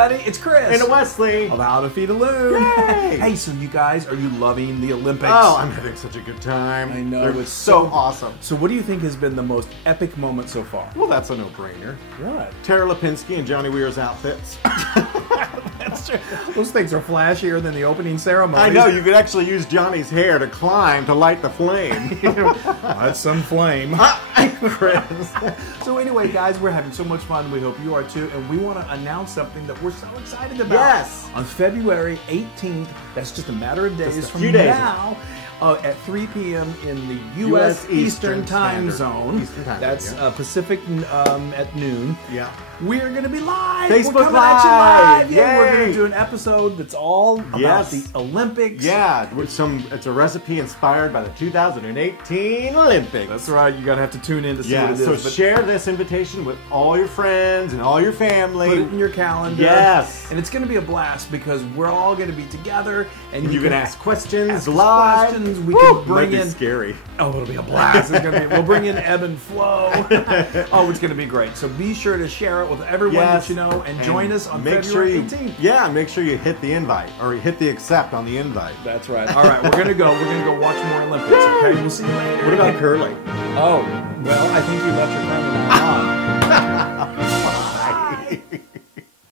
everybody. It's Chris. And Wesley. Of How to Feed a Loon. Yay. Hey, so you guys, are you loving the Olympics? Oh, I'm having such a good time. I know. They're so awesome. So what do you think has been the most epic moment so far? Well, that's a no-brainer. What? Tara Lipinski and Johnny Weir's outfits. That's true. Those things are flashier than the opening ceremony. I know, you could actually use Johnny's hair to climb to light the flame. That's some flame. Chris. So anyway, guys, we're having so much fun. We hope you are too. And we want to announce something that we're so excited about. Yes. On February 18th, that's just a matter of days from few days. now, at 3 p.m. in the U.S. Eastern Time Zone. Eastern Time That's Zone, yeah. Pacific at noon. Yeah. We're going to be live. Facebook we're coming at you live. Live. Yeah, we're Yay. going to do an episode that's all about the Olympics. Yeah, it's a recipe inspired by the 2018 Olympics. That's right. You're going to have to tune in to see what it is. So share this invitation with all your friends and all your family. Put it in your calendar. Yes. And it's going to be a blast because we're all going to be together. And you can ask questions live. We can bring in. Scary. Oh, it'll be a blast. It's gonna be, we'll bring in ebb and flow. Oh, it's going to be great. So be sure to share it with everyone that you know and join us on February 18th. Yeah, make sure you hit the invite or hit the accept on the invite. That's right. All right, we're going to go. We're going to go watch more Olympics, okay? We'll see you later. What about curling? Oh, well, I think you left your comment out.